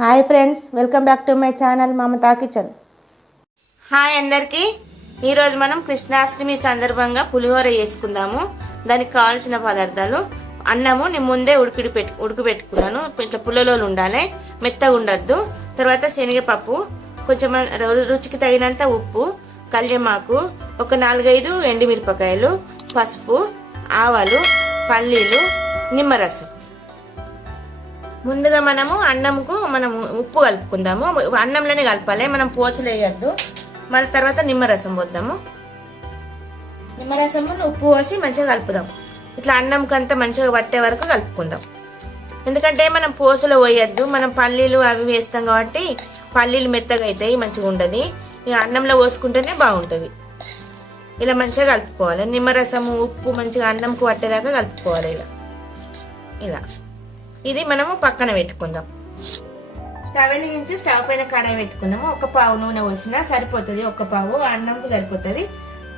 Hi friends welcome back to my channel Mamata kitchen. Hi అందరికీ. ఈరోజు మనం కృష్ణాష్టమి సందర్భంగా పులిహోర చేసుకుందాము. దానికి కావాల్సిన పదార్థాలు అన్నము నేను ముందే ఉడికిడి పెట్టు ఉడకబెట్టుకున్నాను. కొంచెం పుల్లలో ఉండాలి మెత్తగా ఉండద్దు. తర్వాత శనగపప్పు కొంచెం రుచికి తగినంత ఉప్పు కళ్యమాకు ఒక నాలుగైదు ఎండుమిరపకాయలు పసుపు ఆవాలు పల్లీలు నిమ్మరసం. ముందుగా మనము అన్నంకు మనం ఉప్పు కలుపుకుందాము. అన్నంలోనే కలపాలి మనం పోచలు వేయద్దు. మళ్ళీ తర్వాత నిమ్మరసం పోద్దాము. నిమ్మరసము ఉప్పు పోసి మంచిగా కలుపుదాం. ఇట్లా అన్నంకి అంతా మంచిగా పట్టే వరకు కలుపుకుందాం. ఎందుకంటే మనం పోసులో పోయొద్దు మనం పల్లీలు అవి వేస్తాం కాబట్టి పల్లీలు మెత్తగా అవుతాయి మంచిగా ఉండదు. ఇక అన్నంలో పోసుకుంటేనే బాగుంటుంది. ఇలా మంచిగా కలుపుకోవాలి. నిమ్మరసము ఉప్పు మంచిగా అన్నంకు పట్టేదాకా కలుపుకోవాలి ఇలా. ఇలా. ఇది మనము పక్కన పెట్టుకుందాం. స్టవ్ వెలిగించి స్టవ్ పైన కడాయి పెట్టుకున్నాము. ఒక పావు నూనె పోసినా సరిపోతుంది. ఒక పావు అన్నంకు సరిపోతుంది.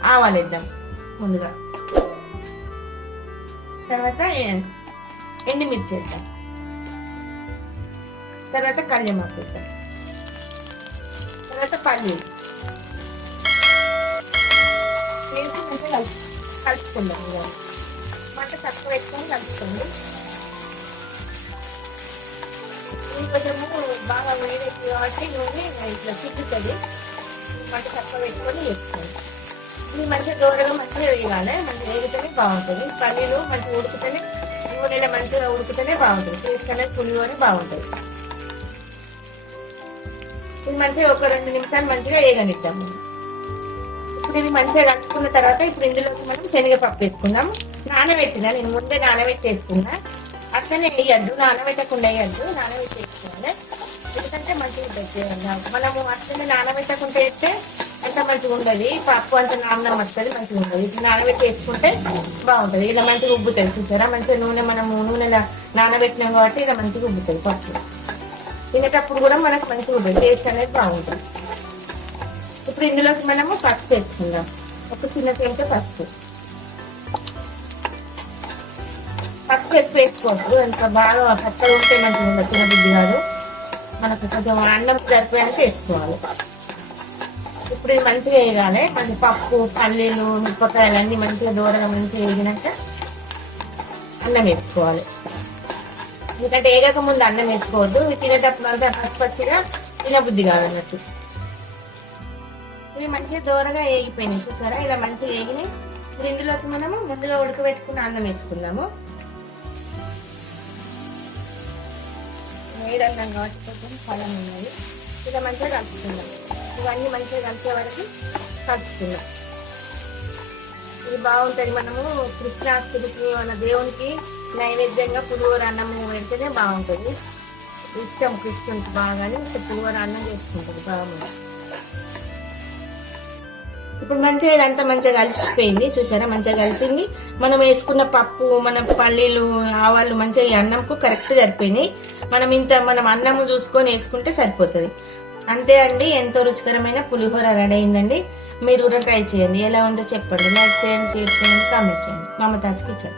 ఆవాలు ఇద్దాం ముందుగా. తర్వాత ఎండుమిర్చి వేద్దాం. తర్వాత కళ్యమాకు వేద్దాం. తర్వాత పల్లీలు. వేసి మంచిగా కలుపు కలుపుకుందాం. మంట తక్కువ పెట్టుకొని కలుపుకోండి. కొంచెము బాగా వేడెక్కి కాబట్టి నూనె ఇట్లా చిక్కుతుంది. మంట తక్కువ పెట్టుకొని వేసుకోవాలి. ఇది మంచిగా దూరగా మంచిగా వేయాలి మంచిగా వేగితేనే బాగుంటుంది. పల్లీలు మంచిగా ఉడికితేనే నూనె మంచిగా ఉడికితేనే బాగుంటుంది. టేస్ట్ అనేది పులిహోర బాగుంటుంది. ఇది మంచిగా ఒక రెండు నిమిషాలు మంచిగా వేగనిద్దాము ఇప్పుడు ఇది మంచిగా కలుపుకున్న తర్వాత ఇప్పుడు ఇందులోకి మనం శనగపప్పు వేసుకుందాం. నానబెట్టిన నేను ముందే నానబెట్టి వేసుకున్నా అట్లనే వేయద్దు నానబెట్టకుండా వేయద్దు నానబెట్టి వేసుకోవాలి ఎందుకంటే మంచిగా ఉంటుంది మనము అట్లనే నానబెట్టకుండా వేస్తే అంత మంచిగా ఉండదు. పప్పు అంత నాన్న వస్తుంది మంచిగా ఉండదు. ఇప్పుడు నానబెట్టి వేసుకుంటే బాగుంటుంది. ఇలా మంచిగా ఉబ్బుతుంది చూసారా? మంచిగా నూనె మనము నూనె నానబెట్టినాం కాబట్టి ఇలా మంచిగా ఉబ్బుతుంది పప్పు. తినేటప్పుడు కూడా మనకు మంచిగా ఉంటుంది టేస్ట్ అనేది బాగుంటుంది. ఇప్పుడు ఇందులోకి మనము పసుపు వేసుకుందాం. ఒక చిన్న చెంచా పసుపు. పసుపు వేసుకోవద్దు ఎంత బాగా పచ్చగా ఉంటే మంచిగా ఉండదు తినబుద్ధి కాదు. మనకు కొంచెం అన్నం సరిపోయాక వేసుకోవాలి. ఇప్పుడు ఇది మంచిగా వేయాలి మంచి పప్పు పల్లీలు మిరపకాయలు అన్నీ మంచిగా దూరంగా మంచిగా వేగినాక అన్నం వేసుకోవాలి. ఎందుకంటే వేగక ముందు అన్నం వేసుకోవద్దు. తినేటప్పుడు అంతా పచ్చిపచ్చిగా తినబుద్ధి కాదన్నట్టు ఇవి మంచిగా దూరగా వేగిపోయినాయి. చూసారా? ఇలా మంచిగా వేగినాయి. ఇందులోకి మనము ముందుగా ఉడకబెట్టుకున్న అన్నం వేసుకుందాము. వేడన్నం కాబట్టి కొంచెం ఫలం ఉన్నది. ఇలా మంచిగా కలుపుకుందాం. ఇవన్నీ మంచిగా కలిపే వరకు కలుపుకుందాం. ఇది బాగుంటుంది. మనము కృష్ణాష్టమికి మన దేవునికి నైవేద్యంగా పులిహోర అన్నము పెడితేనే బాగుంటుంది. ఇష్టం కృష్ణునికి బాగానే పులిహోర అన్నం చేసుకుంటుంది బాగుంది ఇప్పుడు మంచిగా ఇదంతా మంచిగా కలిసిపోయింది చూసారా? మంచిగా కలిసింది. మనం వేసుకున్న పప్పు మన పల్లీలు ఆవాలు మంచిగా ఈ అన్నంకు కరెక్ట్ సరిపోయినాయి. మనం ఇంత మనం అన్నము చూసుకొని వేసుకుంటే సరిపోతుంది. అంతే అండి ఎంతో రుచికరమైన పులిహోర రెడీ అయిందండి. మీరు కూడా ట్రై చేయండి. ఎలా ఉందో చెప్పండి. లైక్ చేయండి షేర్ చేయండి కామెంట్ చేయండి. మమతాజ్ కిచెన్